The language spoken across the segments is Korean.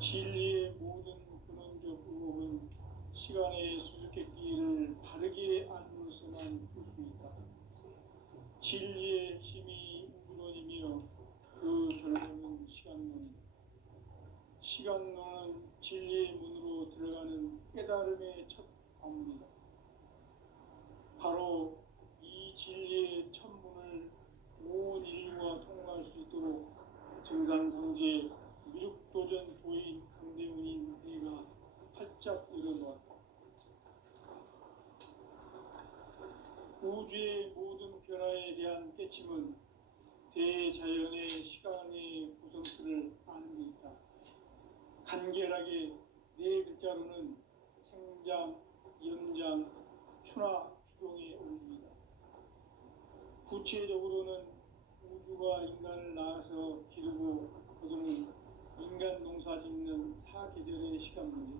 진리의 모든 근원적 의혹은 시간의 수수께끼를 바르게 알므로서만 풀 수 있다. 진리의 핵심이 우주론이며 그 결론은 시간론이다. 시간론은 진리의 문으로 들어가는 깨달음의 첫 관문이다. 바로 이 진리의 첫 문을 온 인류가 통과할 수 있도록 증산성제 미륵도전 도인 강대문인 내가 활짝 열어놓았다. 우주의 모든 변화에 대한 깨침은 대자연의 시간의 구성틀을 아는 데 있다. 간결하게 네 글자로는 생장, 연장, 추나 추동의 원리이다. 구체적으로는 우주가 인간을 낳아서 기르고 거두는 인간 농사 짓는 사계절의 시간 문제,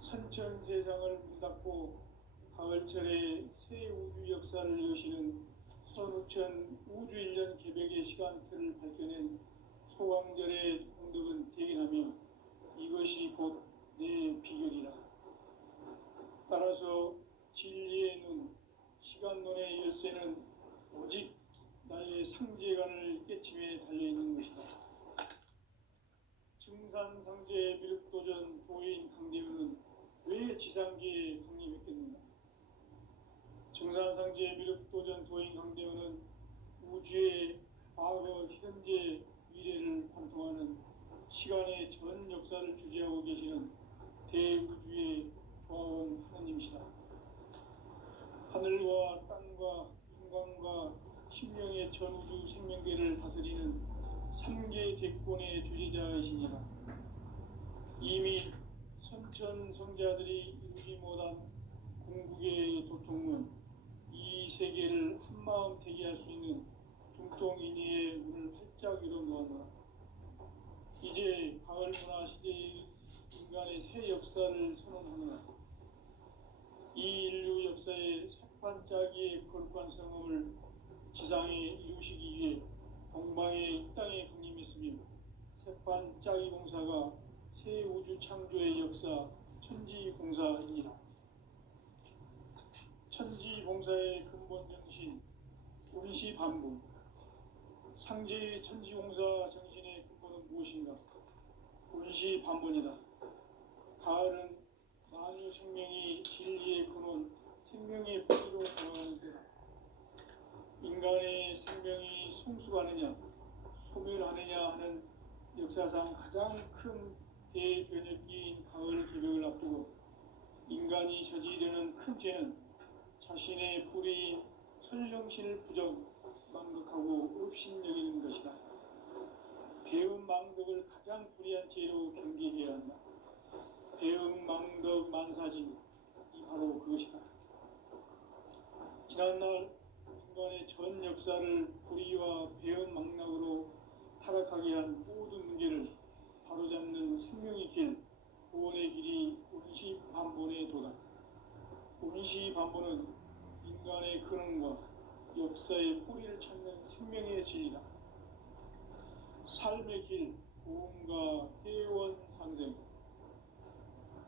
선천 세상을 문 닫고 가을철에 새 우주 역사를 여시는 선우천 우주 1년 개백의 시간틀을 밝혀낸 소광절의 공덕은 대견하며 이것이 곧 내 비결이라. 따라서 진리의 눈, 시간론의 열쇠는 오직 나의 상제관을 깨침에 달려있는 것이다. 증산상제 미륵도전 도인 강대우는 왜 지상계에 강림했겠는가? 증산상제 미륵도전 도인 강대우는 우주의 과거, 현재, 미래를 관통하는 시간의 전 역사를 주재하고 계시는 대우주의 조화원 하나님이시다. 하늘과 땅과 인간과 신명의 전우주 생명계를 다스리는 삼계 대권의 주재자이시니라. 이미 선천성자들이 이루지 못한 궁극의 도통은 이 세계를 한마음 되게 할 수 있는 중통인의의 문을 활짝 열어놓았노라. 이제 가을 문화 시대의 인간의 새 역사를 선언하노라. 이 인류 역사의 새반짝이의 거룩한 성험을 지상에 이루시기 위해 동방의 이 땅에 강림했으며 새반짝이 공사가 새 우주 창조의 역사 천지공사이니라. 천지공사의 근본 정신 운시반복. 상제의 천지공사 정신의 근본은 무엇인가? 운시반복이다. 가을은 만유 생명이 진리의 근원, 생명의 뿌리로 돌아가는 때다. 인간의 생명이 성숙하느냐, 소멸하느냐 하는 역사상 가장 큰 대변혁기인 가을 개벽을 앞두고 인간이 저지르는 큰 죄는 자신의 뿌리인 설령신을 부정, 망덕하고 업신여기는 것이다. 배운 망덕을 가장 불의한 죄로 경계해야 한다. 배은 망덕 만사진, 이 바로 그것이다. 지난날 인간의 전 역사를 불의와 배은 망락으로 타락하게 한 모든 문제를 바로잡는 생명의 길, 구원의 길이 운시반본에 도다. 운시반본은 인간의 근원과 역사의 뿌리를 찾는 생명의 진리다. 삶의 길, 고음과 회원 상생.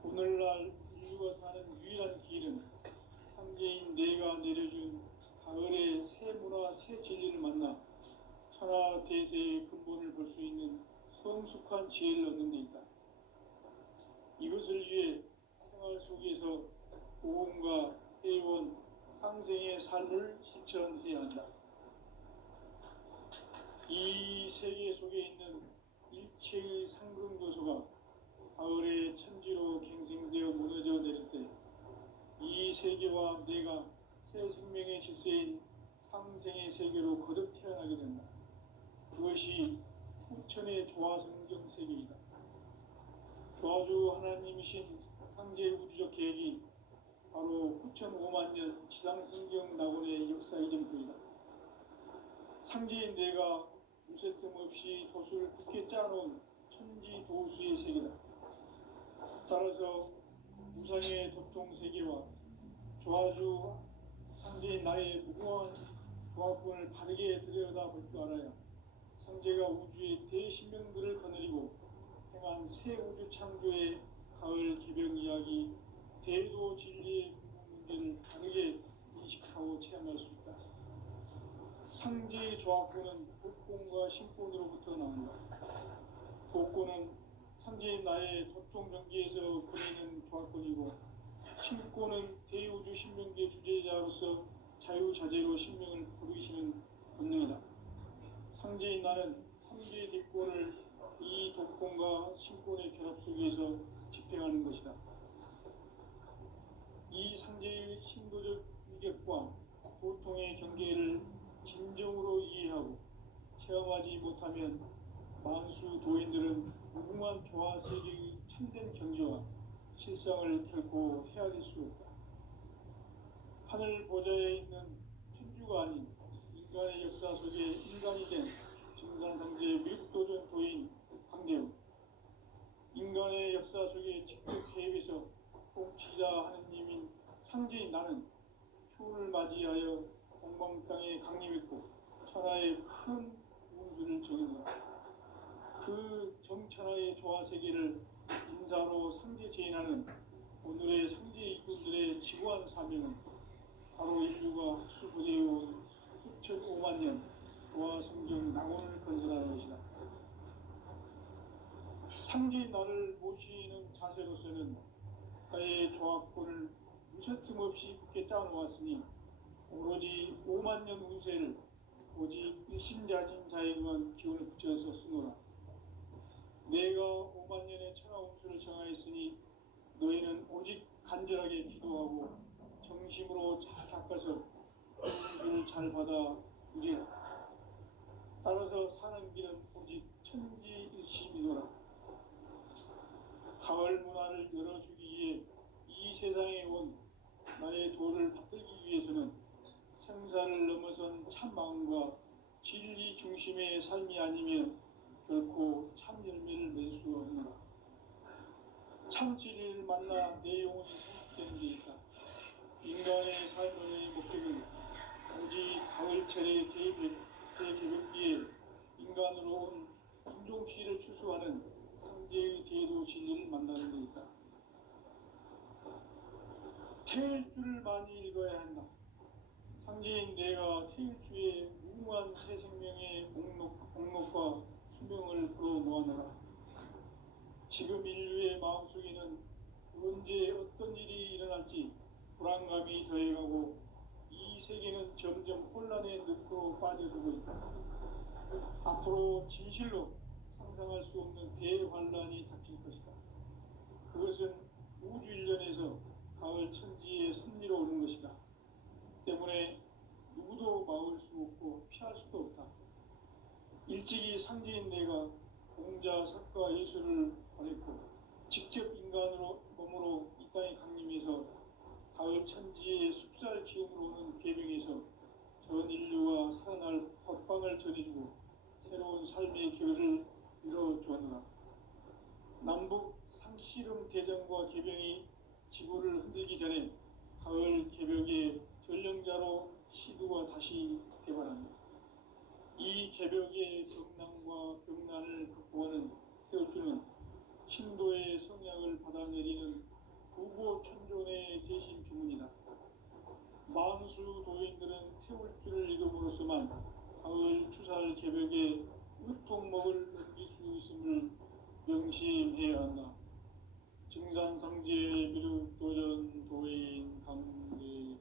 오늘날 인류가 사는 유일한 길은 상제인 내가 내려준 가을의 새 문화, 새 진리를 만나 천하 대세의 근본을 볼 수 있는 성숙한 지혜를 얻는 데 있다. 이것을 위해 생활 속에서 고음과 회원, 상생의 삶을 실천해야 한다. 이 세계 속에 있는 일체의 상승도소가 가을의 천지로 갱생되어 무너져 내릴 때 이 세계와 내가 새 생명의 질서인 상생의 세계로 거듭 태어나게 된다. 그것이 후천의 조화성경 세계이다. 조화주 하나님이신 상제 우주적 계획이 바로 후천 5만 년 지상성경 낙원의 역사 이전부이다. 상제인 내가 무쇠 틈 없이 도수를 굳게 짜놓은 천지 도수의 세계다. 따라서 우상의 도통 세계와 조화주 상제인 나의 무궁한 조합권을 바르게 들여다볼 줄 알아야 상제가 우주의 대신명들을 거느리고 향한 새 우주 창조의 가을 개벽 이야기, 대도 진리의 문제를 다르게 인식하고 체험할 수 있다. 상제의 조합구는 복권과 신권으로부터 나온다. 복권은 상제인 나의 도통 경기에서 그리는 조합권이고, 신권은 대우주 신명계 주제자로서 자유자재로 신명을 부르시는 본능이다. 상제인 나는 상제의 대권을 이 독권과 신권의 결합 속에서 집행하는 것이다. 이 상제의 신도적 위격과 고통의 경계를 진정으로 이해하고 체험하지 못하면 만수 도인들은 무궁한 조화세계의 참된 경지와 실상을 결코 헤아릴 수 없다. 하늘 보좌에 있는 천주가 아닌 인간의 역사 속에 인간이 된 증산상제 미륵도전 도인 강대우, 인간의 역사 속에 직접 개입해서 통치자 하느님인 상제인 나는 추운을 맞이하여 공방땅에 강림했고 천하의 큰 운수를 정했노라. 그 정천하의 조화세계를 인사로 상제제인하는 오늘의 상제 이꾼들의 지구한 사명은 바로 인류가 학수부대해온 수천 5만 년 조화성경 낙원을 건설하는 것이다. 상제인 나를 모시는 자세로서는 나의 조합권을 무쇠틈 없이 굳게 짜놓았으니 오로지 5만 년 운세를 오직 일심자진 자에게만 기운을 붙여서 쓰노라. 내가 5만 년의 천하 운수를 정하였으니 너희는 오직 간절하게 기도하고 정심으로 잘 닦아서 그 운수를 잘 받아 누리라. 따라서 사는 길은 오직 천지일심이노라. 가을 문화를 열어주기 위해 이 세상에 온 나의 도를 받들기 위해서는 생사를 넘어선 참 마음과 진리 중심의 삶이 아니면 결코 참 열매를 맺을 수 없노라. 참 진리를 만나 내 영혼이 성숙되는 데 있다. 인간의 삶의 목적은 오직 가을철의 대개벽기에 인간으로 온 인종씨를 추수하는 상제의 대도 진리를 만나는 데 있다. 태일주를 많이 읽어야 한다. 상제인 내가 태일주의 무궁한 새 생명의 목록과 수명을 풀어 모아노라. 지금 인류의 마음속에는 언제 어떤 일이 일어날지 불안감이 더해가고 이 세계는 점점 혼란의 늪으로 빠져들고 있다. 앞으로 진실로 상상할 수 없는 대환란이 닥칠 것이다. 그것은 우주 일련에서 가을 천지의 섭리로 오는 것이다. 때문에 누구도 막을 수 없고 피할 수도 없다. 일찍이 상제인 내가 공자, 석가, 예수를 보냈고 직접 인간으로 몸으로 이 땅에 강림해서 가을 천지의 숲살 기운으로 오는 계명에서 전 인류가 살아날 법방을 전해주고 새로운 삶의 길을 열어주었노라. 남북 상씨름 대전과 개병이 지구를 흔들기 전에 가을 개벽의 전령자로 시도가 다시 개발합니다. 이 개벽의 벽난과 벽난을 극복하는 태울주는 신도의 성약을 받아내리는 부고천존의 대신 주문이다. 만수 도인들은 태울주를 읽음으로써만 가을 추살 개벽의 으통목을 넘길 수 있음을 명심해야 한다. 증산상제 미륵도전 도인 강대훈.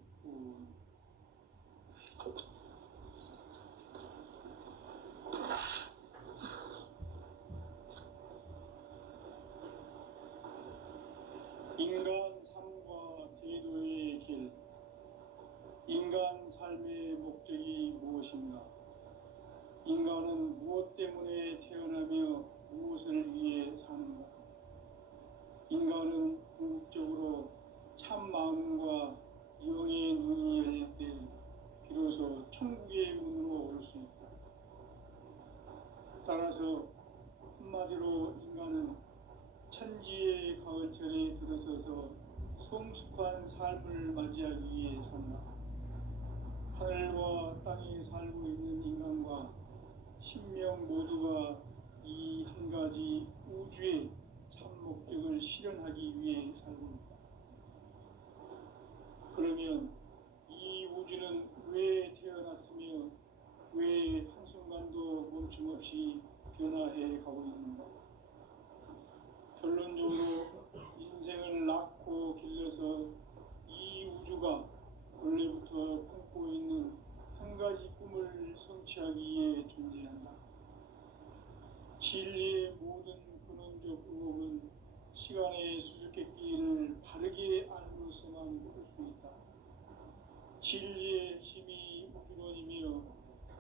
인간 삶과 대도의 길. 인간 삶의 목적이 무엇인가? 인간은 무엇 때문에 태어나며 무엇을 위해 사는가? 인간은 궁극적으로 참 마음과 영의 눈이 열릴 때 비로소 천국의 문으로 오를 수 있다. 따라서 한마디로 인간은 천지의 가을철에 들어서서 성숙한 삶을 맞이하기 위해 산다. 하늘과 땅에 살고 있는 인간과 신명 모두가 이 한 가지 우주의 참 목적을 실현하기 위해 살고 그러면 이 우주는 왜 태어났으며 왜 한순간도 멈춤없이 변화해 가고 있는가? 결론적으로 인생을 낳고 길러서 이 우주가 원래부터 품고 있는 한 가지 꿈을 성취하기 위해 존재한다. 진리의 모든 근원적 의혹은 시간의 수수께끼를 바르게 알고서만 풀 수 있다. 진리의 핵심이 우주론이며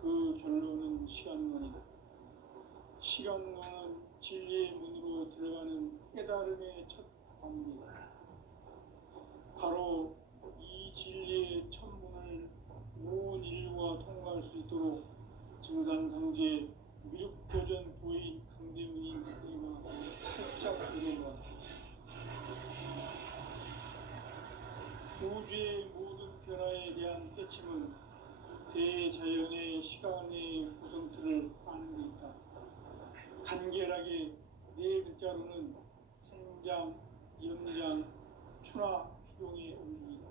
그 결론은 시간론이다. 시간론은 진리의 문으로 들어가는 깨달음의 첫 방문이다. 바로 이 진리의 첫 문을 온 인류가 통과할 수 있도록 증산상제 미륵도전 도인 강대문이 내가 살짝 이뤄놓았다. 우주의 모든 변화에 대한 깨침은 대자연의 시간의 구성틀을 아는 데 있다. 간결하게 네 글자로는 생장, 연장, 추나 추동의 원리이다.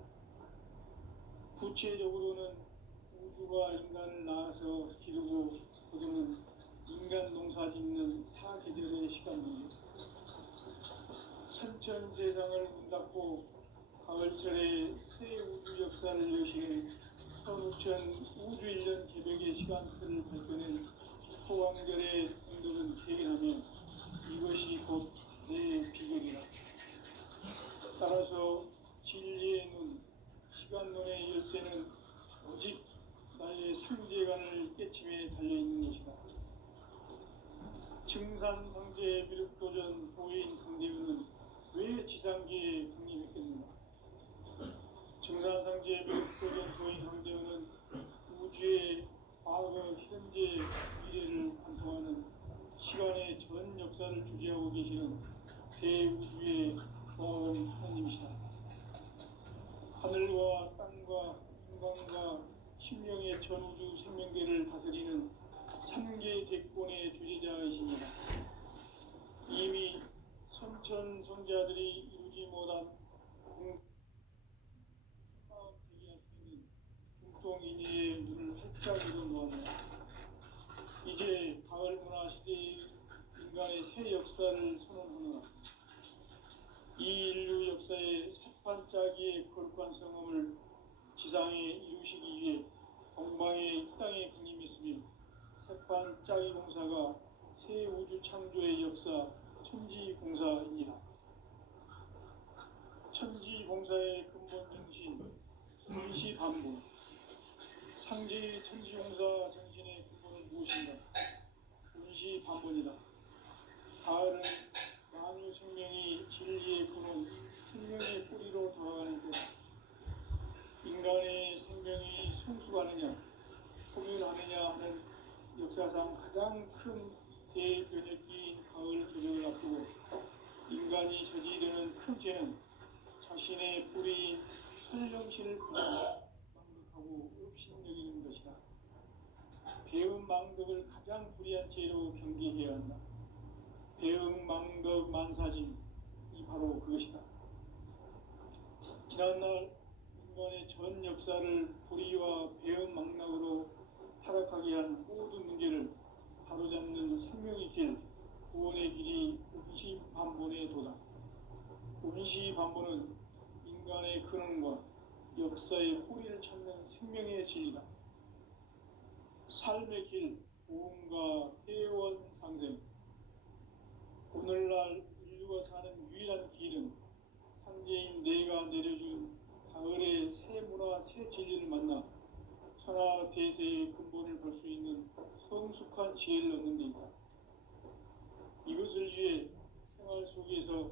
구체적으로는 우주가 인간을 낳아서 기르고 거두는 인간 농사 짓는 사계절의 시간 문제. 선천 세상을 문 닫고 가을철에 새 우주 역사를 여시는 선우천 우주 1년 개벽의 시간틀을 밝혀낸 소왕절의 공덕은 대견하며 이것이 곧 내 비결이라. 따라서 진리의 눈, 시간론의 열쇠는 오직 나의 상제관을 깨침에 달려있는 것이다. 증산상제 미륵도전 보인 강대우는 왜 지상계에 강림했겠는가? 증산상제 미륵도전 보인 강대우는 우주의 과거, 현재, 미래를 관통하는 시간의 전 역사를 주재하고 계시는 대우주의 조화원 하나님이시다. 하늘과 땅과 인간과 신명의 전우주 생명계를 다스리는 3개 대권의 주재자이십니다. 이미 선천 성자들이 이루지 못한 대기할 수 있는 중동인의 눈을 활짝 열어놓았다. 이제 가을 문화 시대의 인간의 새 역사를 선언하노라. 이 인류 역사의 새반짝이의 거룩한 성음을 지상에 이루시기 위해 동방의 이 땅에 강림했으며 새반짝이 공사가 새 우주 창조의 역사 천지공사입니다. 천지공사의 근본 정신 분시반복. 상제의 천지공사 정신의 근본은 무엇인가? 분시반복이다. 가을은 만유 생명이 진리의 근원, 생명의 뿌리로 돌아가는 때다. 인간의 생명이 성숙하느냐, 소멸하느냐 하는 역사상 가장 큰 대변혁기인 가을 개벽을 앞두고 인간이 저지르는 큰 죄는 자신의 뿌리인 설령신을 망덕하고 업신여기는 것이다. 배음 망덕을 가장 불의한 죄로 경계해야 한다. 배음 망덕 만사짐이 바로 그것이다. 지난날 인간의 전 역사를 불의와 배음 망락으로 타락하게 한 모든 문제를 바로잡는 생명의 길, 구원의 길이 운시반본에 도다. 운시반본은 인간의 근원과 역사의 뿌리를 찾는 생명의 진리다. 삶의 길, 보험과 회원 상생. 오늘날 인류가 사는 유일한 길은 상제인 내가 내려준 가을의 새 문화, 새 진리를 만나 천하 대세의 근본을 볼 수 있는 성숙한 지혜를 얻는 데 있다. 이것을 위해 생활 속에서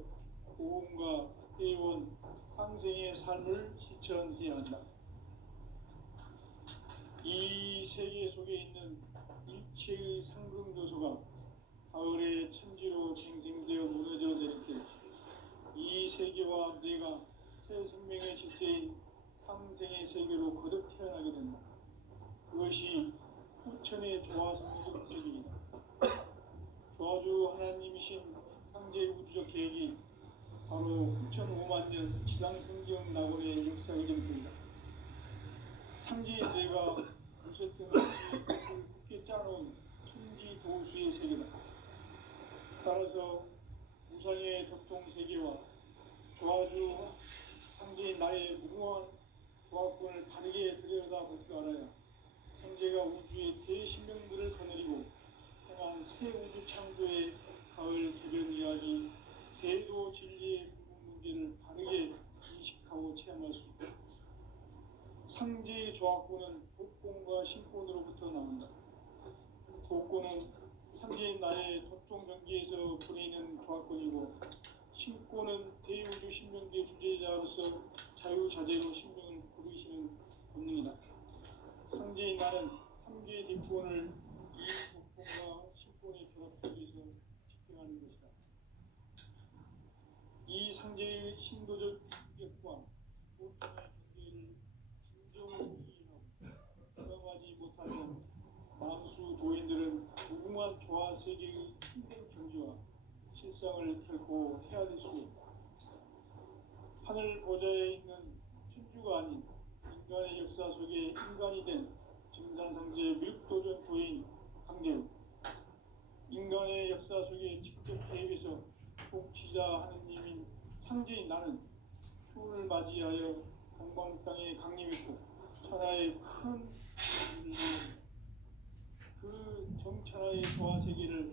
보험과 회원, 상생의 삶을 실천해야 한다. 이 세계 속에 있는 일체의 상승 요소가 가을의 천지로 갱생되어 무너져 내릴 때 이 세계와 내가 새 생명의 질서인 상생의 세계로 거듭 태어나게 된다. 그것이 후천의 조화성적 세계이다. 조화주 하나님이신 바로 9,500만 년 지상성경 낙원의 역사 의정표이다. 상제인 내가 무쇠등 없이 굳게 짜놓은 천지 도수의 세계다. 따라서 우상의 덕통 세계와 조화주 상제인 나의 무궁한 조합권을 바르게 들여다볼 줄 알아야 상제가 우주의 대신명들을 거느리고 행한 새 우주 창조의 가을 개변 이야기 대도 진리의 부분 문제를 바르게 인식하고 체험할 수 있다. 상제의 조합권은 복권과 신권으로부터 나온다. 복권은 상제인 나의 도통 경계에서 보내는 조합권이고 신권은 대우주 신명계 주제자로서 자유자재로 신명을 부르시는 본능이다. 상제인 나는 3개의 뒷권을 이 복권과 신권의 결합 속에서 집행하는 것이다. 이 상제의 신도적 인격과 보통의 경계를 진정으로 이해하고 공감하지 못하면 만수 도인들은 무궁한 조화 세계의 참된 경지와 실상을 결코 헤아릴 수 없다. 하늘 보좌에 있는 천주가 아닌 인간의 역사 속에 인간이 된 증산상제 밀도전 도인 강대우, 인간의 역사 속에 직접 개입해서 복지자 하느님인 상제인 나는 추운을 맞이하여 동방 땅에 강림했고 천하의 큰 그 정천하의 조화 세계를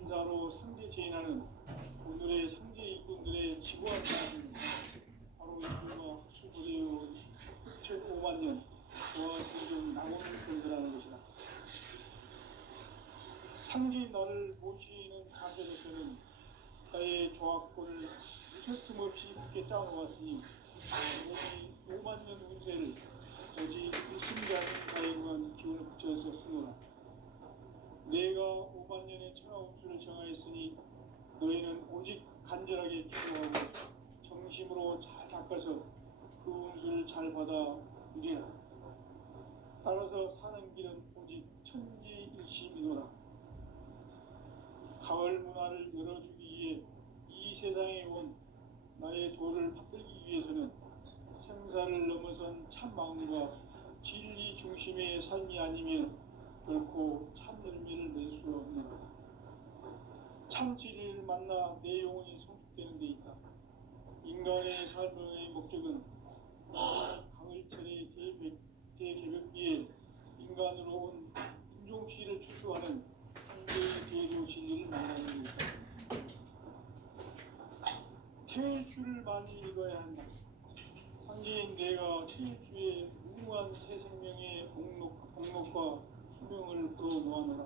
인사로 상제 제인하는 오늘의 상제 일꾼들의 지구한 사람입니다. 바로 인류가 수고되어 9,500만 년 조화 성경 낙원을 건설하는 것이다. 상제인 나를 모시는 자세로서는 나의 조합권을 무쇠틈 없이 굳게 짜놓았으니 오직 5만 년 운세를 오직 일심지 않은 나에게만 기운을 붙여서 쓰노라. 내가 5만 년의 천하 운수를 정하였으니 너희는 오직 간절하게 기도하고 정심으로 잘 닦아서 그 운수를 잘 받아 누리라. 따라서 사는 길은 오직 천지일심이노라. 가을 문화를 열어주기 위해 이 세상에 온 나의 도를 받들기 위해서는 생사를 넘어선 참 마음과 진리 중심의 삶이 아니면 결코 참 열매를 낼 수 없는 참 진리를 만나 내 영혼이 성숙되는 데 있다. 인간의 삶의 목적은 가을철의 대개벽기에 인간으로 온 인종시를 추수하는 상대의 대조 진리를 만나는 데 있다. 태일주를 많이 읽어야 한다. 상제인 내가 태일주의 무궁한 새 생명의 목록과 수명을 풀어놓아노라.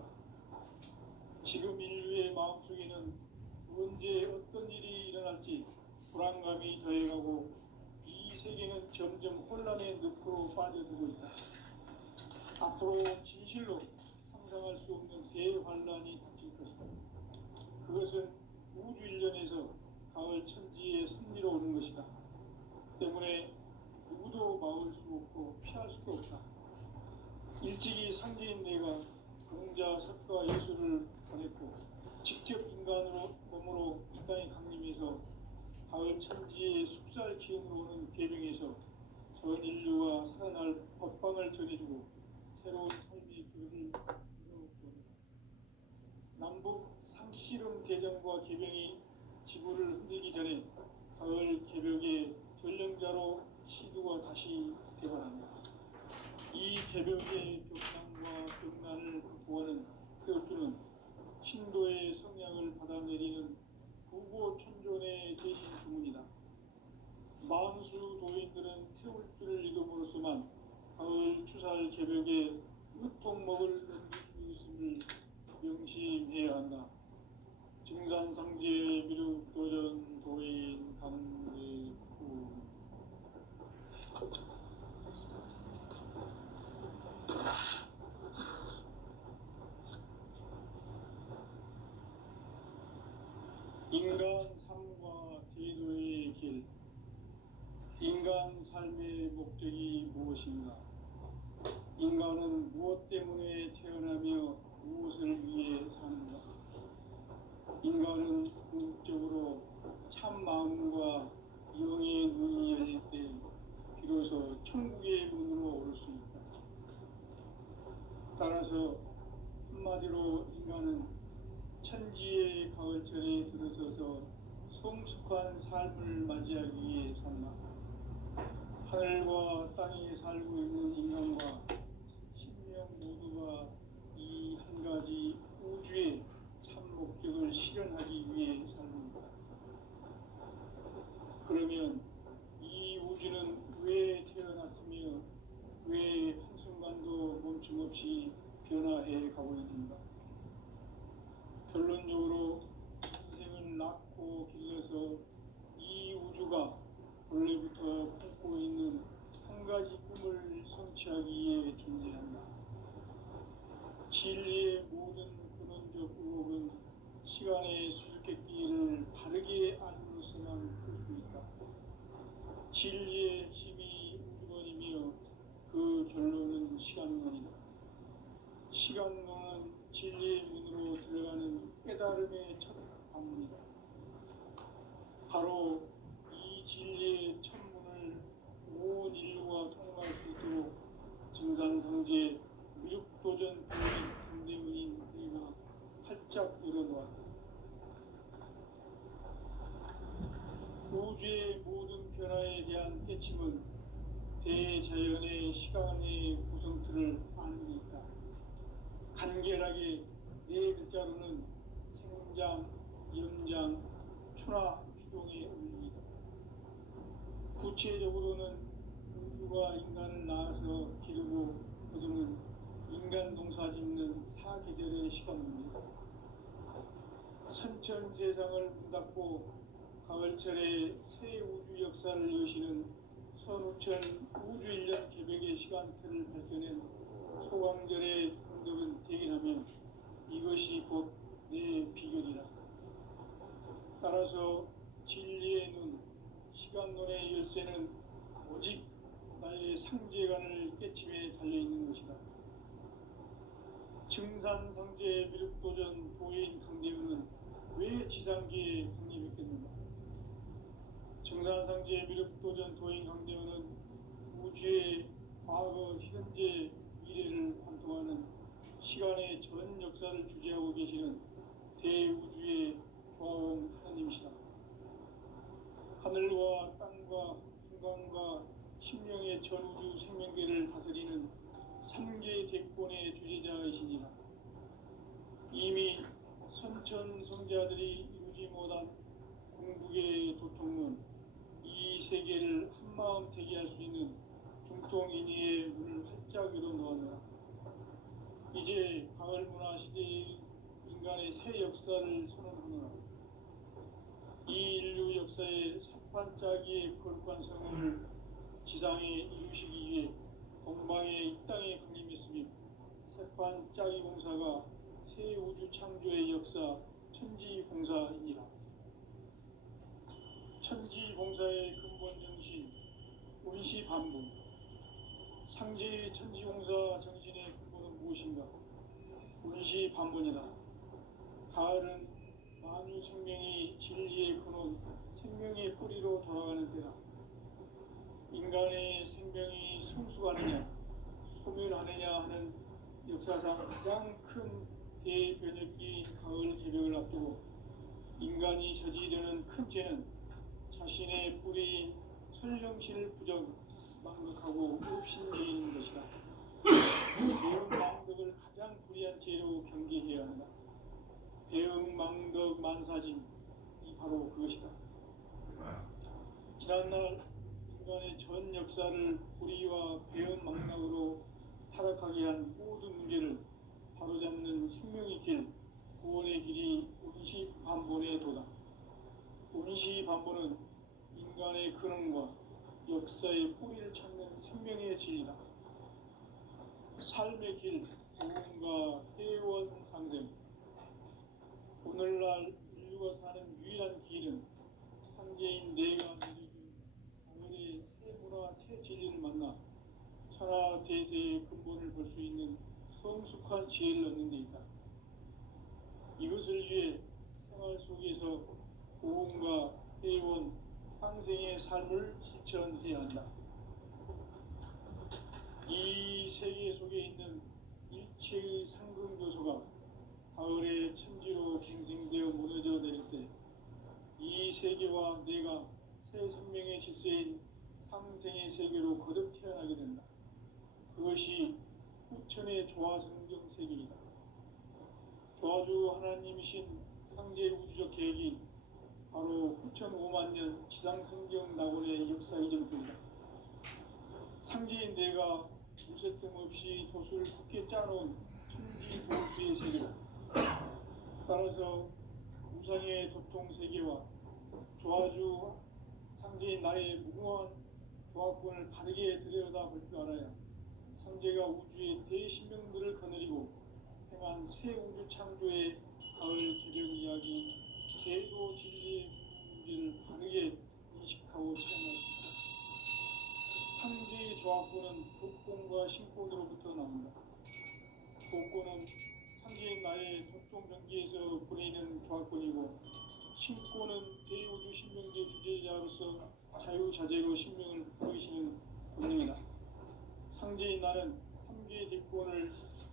지금 인류의 마음속에는 언제 어떤 일이 일어날지 불안감이 더해가고 이 세계는 점점 혼란의 늪으로 빠져들고 있다. 앞으로 진실로 상상할 수 없는 대환란이 닥칠 것이다. 그것은 우주 일련에서 가을 천지의 섭리로 오는 것이다. 때문에 누구도 막을 수 없고 피할 수도 없다. 일찍이 상제인 내가 공자, 석가, 예수를 보냈고 직접 인간으로 몸으로 이 땅에 강림해서 가을 천지의 숲살 기운으로 오는 계명에서 전 인류가 살아날 법방을 전해주고 새로운 삶의 길을 이루어옵니다. 남북 상씨름 대전과 개병이 지구를 흔들기 전에 가을 개벽의 전령자로 시두가 다시 대발합니다. 이 개벽의 벽난과 벽난을 극복하는 태엽주는 신도의 성향을 받아내리는 부고천존의 대신 주문이다. 만수 도인들은 태울주를 읽음으로써만 가을 추살 개벽에 으통먹을 넘길 수 있음을 명심해야 한다. 증산상제 미륵도전 도인 강대구 인간 삶과 대도의 길. 인간 삶의 목적이 무엇인가? 인간은 무엇 때문에 태어나며 무엇을 위해 사는가? 인간은 궁극적으로 참 마음과 영의 눈이 열릴 때 비로소 천국의 문으로 오를 수 있다. 따라서 한마디로 인간은 천지의 가을철에 들어서서 성숙한 삶을 맞이하기 위해 산다. 하늘과 땅에 살고 있는 인간과 신명 모두가 이 한 가지 우주의 참 목적을 실현하기 위해 살는다. 그러면 이 우주는 왜 태어났으며 왜 한순간도 멈춤없이 변화해 가고 있는가? 결론적으로 인생을 낳고 길러서 이 우주가 원래부터 품고 있는 한 가지 꿈을 성취하기 위해 존재한다. 진리의 모든 근원적 의혹은 시간의 수수께끼를 바르게 알므로서만 풀 수 있다. 진리의 핵심이 우주론이며 그 결론은 시간론이다. 시간론은 진리의 문으로 들어가는 깨달음의 첫 관문이다. 바로 이 진리의 첫 문을 온 인류가 통과할 수 있도록 증산성제 미륵도전 보인 강대문인 우리가 활짝 열어놓았다. 우주의 모든 변화에 대한 깨침은 대자연의 시간의 구성틀을 아는 데 있다. 간결하게 네 글자로는 생장, 염장, 추나 추동의 원리이다. 구체적으로는 우주가 인간을 낳아서 기르고 거두는 인간 농사 짓는 사계절의 시간 문제다. 선천 세상을 문 닫고 가을철에 새 우주 역사를 여시는 선우천 우주 1년 개백의 시간틀을 밝혀낸 소광절의 공덕은 대견하면 이것이 곧 내 비결이라. 따라서 진리의 눈, 시간론의 열쇠는 오직 나의 상제관을 깨침에 달려있는 것이다. 증산성제 미륵도전 보인 강대우는 왜 지상계에 강림했겠는가? 증산성제 미륵도전 도인 강대우는 우주의 과거, 현재, 미래를 관통하는 시간의 전 역사를 주재하고 계시는 대우주의 조화원 하나님이시다. 하늘과 땅과 인간과 신명의 전우주 생명계를 다스리는 3개 대권의 주재자이시니라. 이미 선천성자들이 이루지 못한 궁극의 도통론, 이 세계를 한마음 되게 할 수 있는 중통인의의 문을 활짝 열어놓았노라. 이제 가을문화 시대의 인간의 새 역사를 선언하노라. 이 인류 역사의 석판짜기의 거룩한 지상에 이루시기 위해 동방에 이 땅에 강림했으며 석판짜기 공사가 새 우주 창조의 역사 천지공사입니다. 천지공사의 근본 정신 운시반분. 상제의 천지공사 정신의 근본은 무엇인가? 운시반분이다. 가을은 만유 생명이 진리의 근원, 생명의 뿌리로 돌아가는 때다. 인간의 생명이 성숙하느냐, 소멸하느냐 하는 역사상 가장 큰 대변혁기인 가을 개벽을 앞두고 인간이 저지르는 큰 죄는 자신의 뿌리인 설령신을 망각하고 읍신죄인 것이다. 배응망덕을 가장 불의한 죄로 경계해야 한다. 배응망덕 만사짐이 바로 그것이다. 지난날 인간의 전 역사를 불의와 배응망락으로 타락하게 한 모든 문제를 바로잡는 생명의 길, 구원의 길이 운시반본의 도다. 운시반본은 인간의 근원과 역사의 뿌리를 찾는 생명의 진리다. 삶의 길, 구원과 회원 상생. 오늘날 인류가 사는 유일한 길은 상제인 내가 내려준 가을의 새 문화, 새 진리를 만나 천하 대세의 근본을 볼 수 있는 성숙한 지혜를 얻는 데 있다. 이것을 위해 생활 속에서 고음과 해온 상생의 삶을 실천해야 한다. 이 세계 속에 있는 일체의 상승 요소가 가을의 천지로 갱생되어 무너져 내릴 때 이 세계와 내가 새 생명의 질서인 상생의 세계로 거듭 태어나게 된다. 그것이 후천의 조화성경 세계이다. 조화주 하나님이신 상제 우주적 계획이 바로 후천 5만 년 지상성경 낙원의 역사 이전입니다. 상제인 내가 무쇠 틈 없이 도수를 굳게 짜놓은 천지 도수의 세계다. 따라서 우상의 도통 세계와 조화주 상제인 나의 무궁한 조화권을 바르게 들여다볼 줄 알아야 상제가 우주의 대신명들을 거느리고 행한 새 우주 창조의 가을 개벽 이야기, 제도 진리의 문제를 바르게 인식하고 체험할 수 있다. 상제의 조화권은 독권과 신권으로부터 나온다. 독권은 상제인 나의 독종 경기에서 보내는 조화권이고, 신권은 대우주 신명계 주제자로서 자유자재로 신명을 부르시는 권능이다. 상제인 나는 3개의 대권을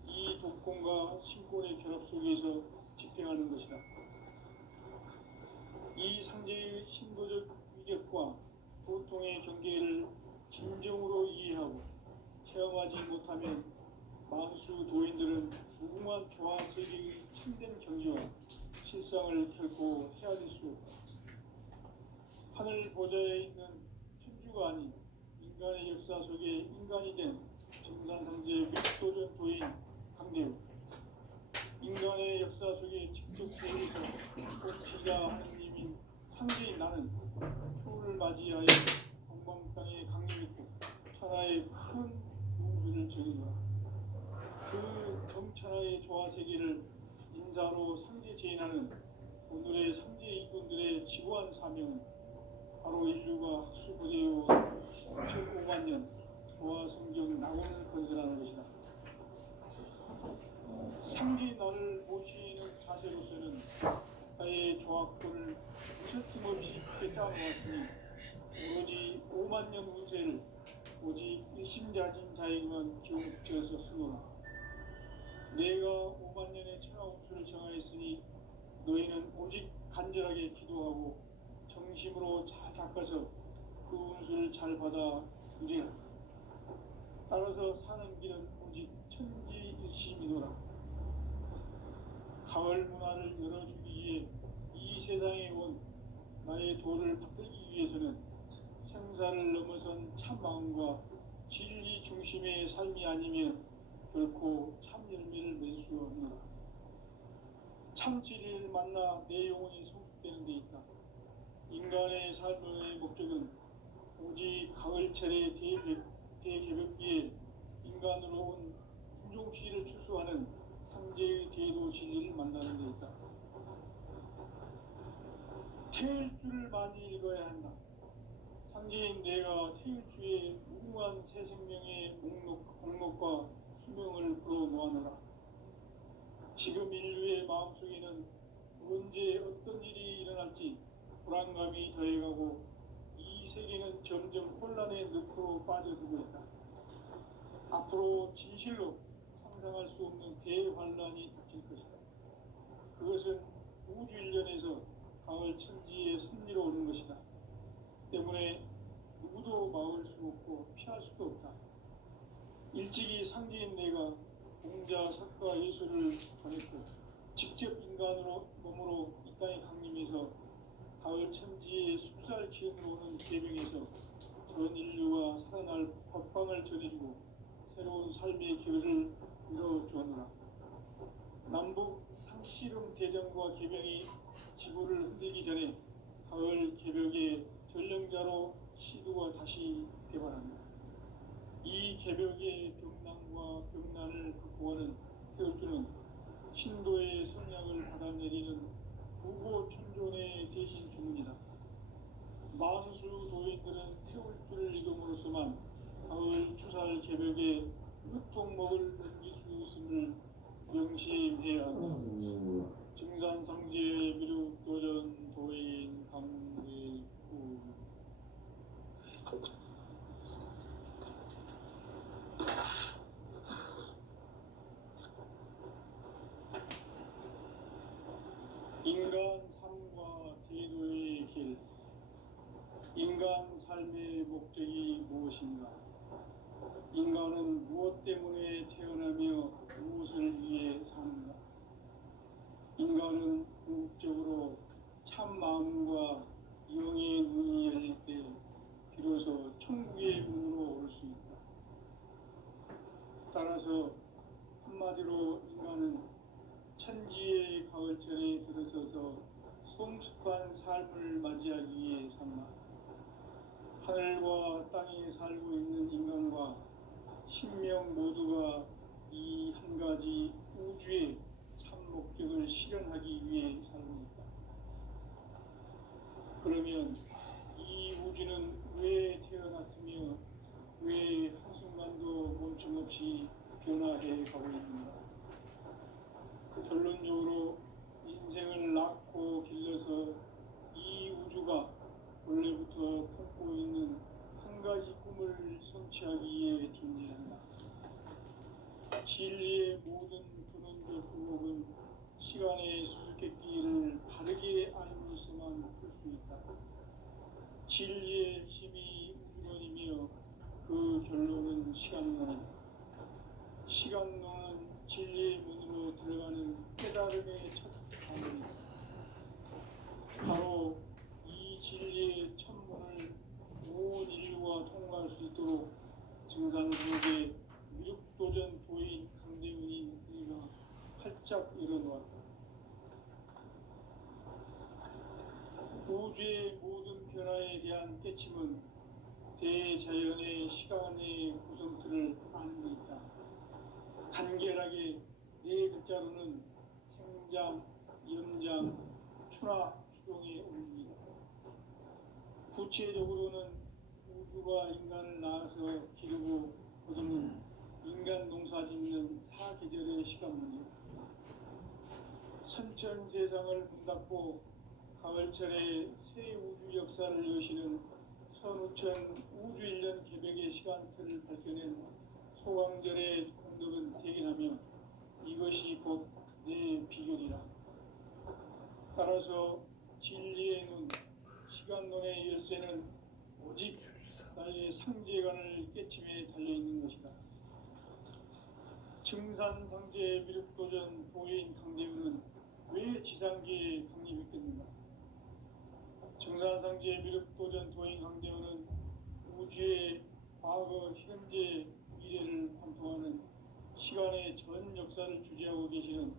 이 독권과 신권의 결합 속에서 집행하는 것이다. 이 상제의 신도적 위격과 도통의 경계를 진정으로 이해하고 체험하지 못하면 만수 도인들은 무궁한 조화 세계의 참된 경지와 실상을 결코 헤아릴 수 없다. 하늘 보좌에 있는 천주가 아닌 인간의 역사 속에 인간이 된 정산상제 믹도전 도인 강대우, 인간의 역사 속에 직접 대해서 지자 하느님인 상제인 나는 추후를 맞이하여 동방 땅에 강림했고 천하의 큰 우주를 정의노라. 그 정천하의 조화 세계를 인사로 상제 제인하는 오늘의 상제 이군들의 지구한 사명은 바로 인류가 학수부대해온 5만 년 조화 성경 낙원을 건설하는 것이다. 상제 나를 모시는 자세로서는 나의 조화권을 무쇠틈 없이 꿰짜놓았으니 오로지 5만 년 운세를 오직 일심자진 자에게만 기울여서 쓰노라. 내가 5만 년의 천하 운수를 정하였으니 너희는 오직 간절하게 기도하고 정심으로 잘 닦아서 그 운수를 잘 받아 누리라. 따라서 사는 길은 오직 천지일심이노라. 가을 문화를 열어주기 위해 이 세상에 온 나의 도를 받들기 위해서는 생사를 넘어선 참 마음과 진리 중심의 삶이 아니면 결코 참 열매를 맺을 수 없노라. 참 진리를 만나 내 영혼이 성숙되는 데 있다. 인간의 삶의 목적은 오직 가을철의 대개벽기에 인간으로 온 인종씨를 추수하는 상제의 대도 진리를 만나는 데 있다. 태일주를 많이 읽어야 한다. 상제인 내가 태일주의 무궁한 새 생명의 공록과 수명을 불어모아노라. 지금 인류의 마음속에는 언제 어떤 일이 일어날지 불안감이 더해가고 이 세계는 점점 혼란의 늪으로 빠져들고 있다. 앞으로 진실로 상상할 수 없는 대환란이 닥칠 것이다. 그것은 우주 일련에서 가을 천지의 섭리로 오는 것이다. 때문에 누구도 막을 수 없고 피할 수도 없다. 일찍이 상제인 내가 공자, 석가, 예술을 전했고 직접 인간으로 몸으로 이 땅에 강림해서 가을 천지의 숲살 기운으로 오는 계명에서 전 인류가 살아날 법방을 전해주고 새로운 삶의 기회를 이뤄주었노라. 남북 상씨름 대전과 계명이 지구를 흔들기 전에 가을 개벽의 전령자로 시도가 다시 개발한다. 이 개벽의 병난과 병난을 극복하는 태울주는 신도의 성량을 받아내리는 부고천존의 대신 주문이다. 만수 도인들은 태울주를 읽음으로써만 가을 추살 개벽의 흙통목을 넘길 수 있음을 명심해야 한다. 증산상제 미륵도전 도인 강대 삶의 목적이 무엇인가? 인간은 무엇 때문에 태어나며 무엇을 위해 사는가? 인간은 궁극적으로 참 마음과 영의 문이 열릴 때 비로소 천국의 문으로 오를 수 있다. 따라서 한마디로 인간은 천지의 가을철에 들어서서 성숙한 삶을 맞이하기 위해 산다. 하늘과 땅에 살고 있는 인간과 신명 모두가 이 한 가지 우주의 참 목적을 실현하기 위해 살고 있다. 그러면 이 우주는 왜 태어났으며 왜 한순간도 멈춤없이 변화해 가고 있는가? 결론적으로 인생을 낳고 길러서 이 우주가 원래부터 품고 있는 한 가지 꿈을 성취하기 위해 존재한다. 진리의 모든 근원적 의혹은 시간의 수수께끼를 바르게 알고서만 풀 수 있다. 진리의 핵심이 우주론이며 그 결론은 시간론이다. 시간론은 진리의 문으로 들어가는 깨달음의 첫 방문이다. 바로 이 진리의 천문을 온 인류가 통과할 수 있도록 증산국의 미륵도전 도인 강대훈이 이가 활짝 열어놓았다. 우주의 모든 변화에 대한 깨침은 대자연의 시간의 구성틀을 아는 데 있다. 간결하게 네 글자로는 생장, 염장, 추나 추동의 원리이다. 구체적으로는 우주가 인간을 낳아서 기르고 거두는 인간 농사 짓는 사계절의 시간문이다. 선천 세상을 문닫고 가을철에 새 우주 역사를 여시는 선우천 우주 1년 개벽의 시간틀을 밝혀낸 소강절의 공덕은 대견하며 이것이 곧 내 비결이라. 따라서 진리의 눈, 시간론의 열쇠는 오직 나의 상제관을 깨침에 달려있는 것이다. 증산상제 미륵도전 도인 강대훈은 왜 지상계에 강림했겠는가? 증산상제 미륵도전 도인 강대훈은 우주의 과거, 현재, 미래를 관통하는 시간의 전 역사를 주재하고 계시는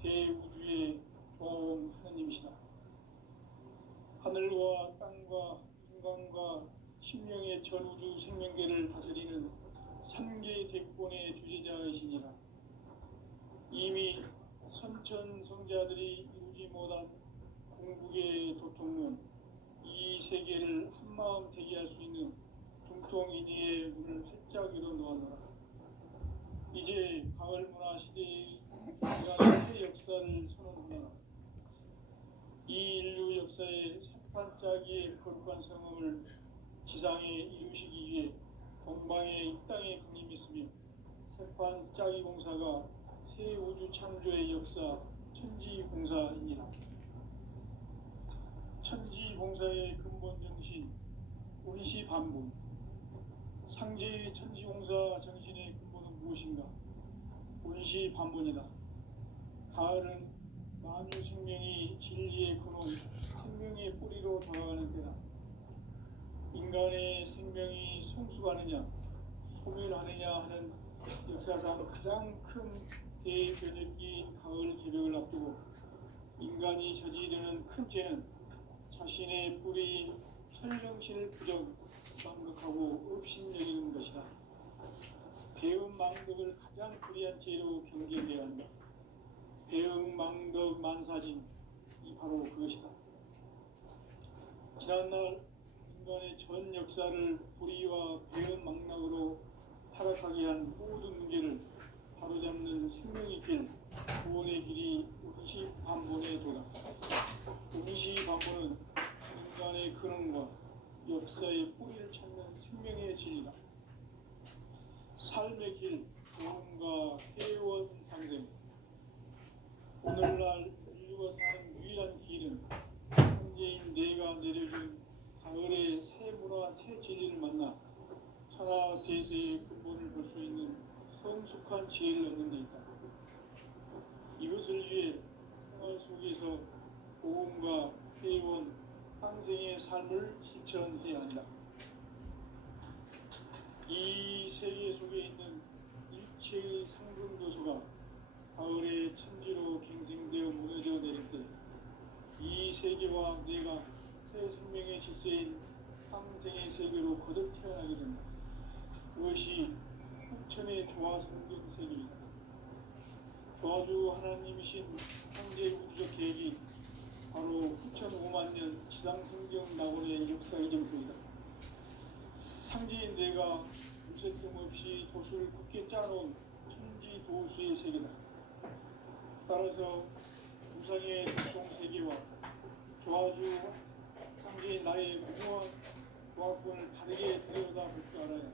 대우주의 조화원 하나님이시다. 하늘과 땅과 인간과 신명의 전우주 생명계를 다스리는 3개 대권의 주재자이시니라. 이미 선천성자들이 이루지 못한 궁극의 도통론, 이 세계를 한마음 되게 할 수 있는 중통인의의 문을 활짝 열어놓았노라. 이제 가을 문화 시대의 인간의 새 역사를 선언하노라. 이 인류 역사의 새판짜기의 거룩한 성음을 지상에 이루시기 위해 동방에 이 땅에 강림했으며 새판짜기 공사가 새 우주 창조의 역사 천지공사입니다. 천지공사의 근본 정신 운시반분. 상제의 천지공사 정신의 근본은 무엇인가? 운시반분이다. 가을은 만유 생명이 진리의 근원, 생명의 뿌리로 돌아가는 때다. 인간의 생명이 성숙하느냐, 소멸하느냐 하는 역사상 가장 큰 대변혁기인 가을 개벽을 앞두고 인간이 저지르는 큰 죄는 자신의 뿌리인 설령신을 부정망덕하고 업신여기는 것이다. 배은망덕을 가장 불의한 죄로 경계해야 한다. 배은망덕 만사진, 이 바로 그것이다. 지난날 인간의 전 역사를 불의와 배은망락으로 타락하게 한 모든 문제를 바로잡는 생명의 길, 구원의 길이 운시반본에 도다. 운시반본은 인간의 근원과 역사의 뿌리를 찾는 생명의 진리다. 삶의 길, 도움과 회원 상생. 오늘날 인류가 사는 유일한 길은 현재인 내가 내려준 가을의 새 문화 새 진리를 만나 천하 대세의 근본을 볼 수 있는 성숙한 지혜를 얻는 데 있다. 이것을 위해 생활 속에서 복음과 회원, 상생의 삶을 실천해야 한다. 이 세계 속에 있는 일체의 상급 요소가 가을의 천지로 갱생되어 무너져 내릴 때 이 세계와 내가 새 생명의 질서인 상생의 세계로 거듭 태어나게 된다. 그것이 흑천의 조화 성경 세계이다. 조화주 하나님이신 창제 우주적 계획이 바로 9,500,000년 지상성경 낙원의 역사의 점표이다. 상제인 내가 무쇠 틈 없이 도수를 굳게 짜놓은 천지 도수의 세계다. 따라서 우상의 독종 세계와 조화주 상제인 나의 무모한 조화권을 다르게 들여다볼 줄 알아야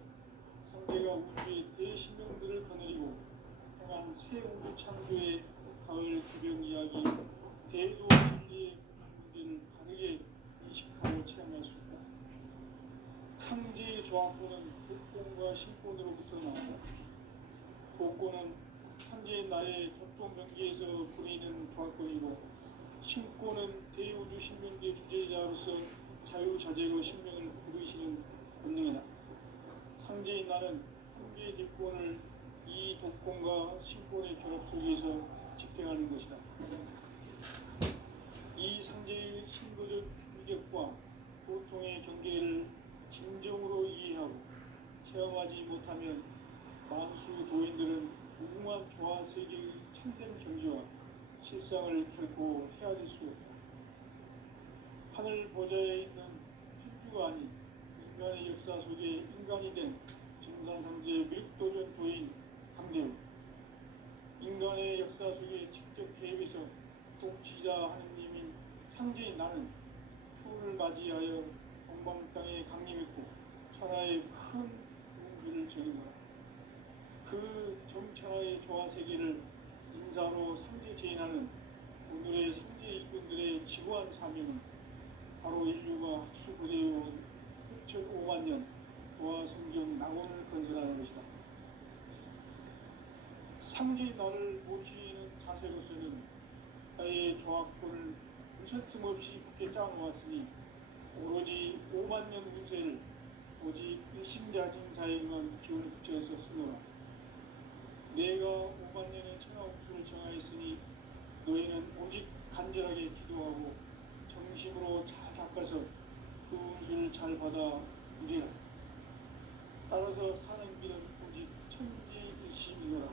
상제가 우주의 대신명들을 거느리고 행한 새 우주 창조의 가을 기병 이야기 대도 진리의 문제를 다르게 인식하고 체험할 수 있다. 상제의 조화권은 복권과 신권으로부터 나온다. 복권은 상제인 나의 독종 경계에서 보이는 조화권이고 신권은 대우주 신명계 주제자로서 자유자재로 신명을 부르시는 본능이다. 상제인 나는 상제의 뒷권을 이 독권과 신권의 결합 속에서 집행하는 것이다. 이 상제의 신도적 위력과 고통의 경계를 진정으로 이해하고 체험하지 못하면 만수 도인들은 무궁한 조화 세계의 참된 경지와 실상을 결코 헤아릴 수 없다. 하늘 보좌에 있는 필주가 아닌 인간의 역사 속에 인간이 된 정산상제 밀도전 도인 강대우, 인간의 역사 속에 직접 개입해서 통치자 하느님인 상제인 나는 추운을 맞이하여 동방 땅에 강림했고 천하의 큰 공기를 전해노라. 그 정천하의 조화 세계를 인사로 상제 제인하는 오늘의 상제 일꾼들의 지구한 사명은 바로 인류가 학수고대해온 6,500,000년 조화 성경 낙원을 건설하는 것이다. 상제인 나를 모시는 자세로서는 나의 조화권을 무쇠틈 없이 굳게 짜놓았으니 오로지 50,000년 운세를 오직 일심자진 자에게만 기운을 붙여서 쓰노라. 내가 50,000년의 천하옥수를 정하였으니 너희는 오직 간절하게 기도하고 정심으로 잘 닦아서 그 운수를 잘 받아 누리라. 따라서 사는 길은 오직 천지의 뜻이니라.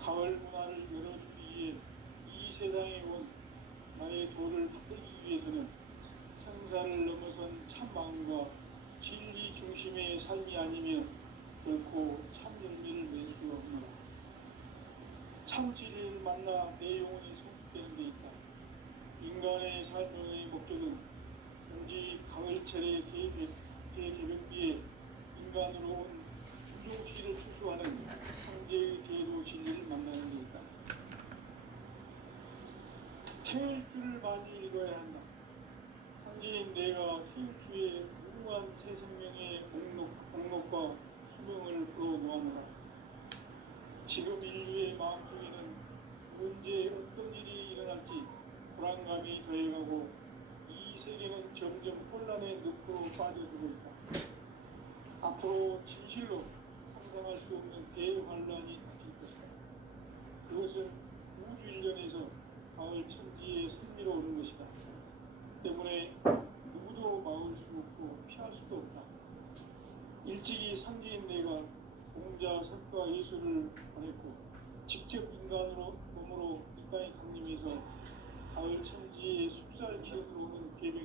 가을 문화를 열어주기 위해 이 세상에 온 나의 도를 받들기 위해서는 생사를 넘어선 참 마음과 진리 중심의 삶이 아니면 결코 참 열매를 낼 수 없노라. 참 진리를 만나 내 영혼이 성숙되는 데 있다. 인간의 삶의 목적은 오직 가을철의 대개벽비에 인간으로 온 부조시를 추수하는 상제의 대도 진리를 만나는 데 있다. 태일 줄을 많이 읽어야 한다. 상제인 내가 태일주의 무궁한 새 생명의 공록과 수명을 불어모아노라. 지금 인류의 마음속에는 언제 어떤 일이 일어날지 불안감이 더해가고 이 세계는 점점 혼란의 늪으로 빠져들고 있다. 앞으로 진실로 상상할 수 없는 대환란이 닥칠 것이다. 그것은 우주 일련에서 가을 천지의 승리로 오는 것이다. 때문에 누구도 막을 수 없고 피할 수도 없다. 일찍이 상제인 내가 공자, 석가, 예수를 보냈고 직접 인간으로 몸으로 이 땅에 강림해서 가을 천지의 숲살 기운으로 오는 계획